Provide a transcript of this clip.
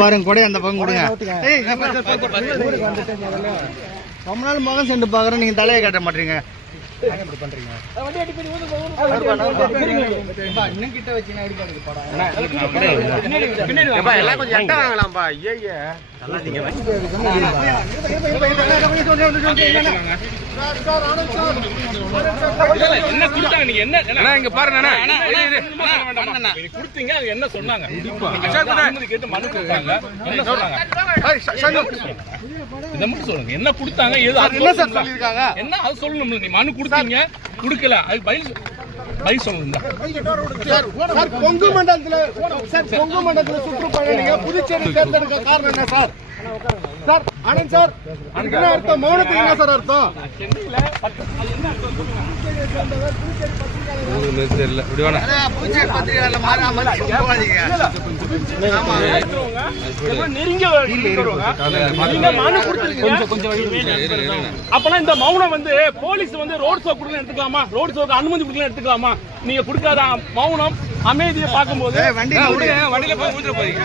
பாருங்க கூட அந்த பக்கம் கொடுங்க. ரொம்ப நாள் முகம் சென்று பாக்குறேன், நீங்க தலையை காட்ட மாட்டீங்க. இன்னும் கிட்ட வச்சீங்கன்னா என்ன கொடுத்தாங்க? நீங்க என்ன இங்க பாருங்க, கொடுத்தீங்க என்ன சொன்னாங்க? கேட்டு மனு கொடுத்தாங்க, என்ன சொன்னாங்க? இதை மட்டும் சொல்லுங்க, என்ன கொடுத்தாங்க, என்ன அது சொல்லணும். நீ மனு கொடுத்தீங்க, கொடுக்கல, அது பதில் சொல்லுங்க. கொங்கு மண்டலத்துல சுற்றுப்பயணிங்க புதுச்சேரி தேர்ந்தெடுக்க காரணம் என்ன சார்? சார் ஆனந்த் சார், என்ன அர்த்தம்? மௌனத்துக்கு என்ன சார் அர்த்தம்? அப்பனா இந்த மௌனம் வந்து போலீஸ் வந்து ரோட் ஷோ கொடுக்க எடுத்துக்கலாமா? ரோட் ஷோக்கு அனுமதி கொடுக்க எடுத்துக்கலாமா? நீங்க கொடுக்காத மௌனம் அமைதியை பார்க்கும்போது வண்டியில போய் ஊத்துற போறீங்க.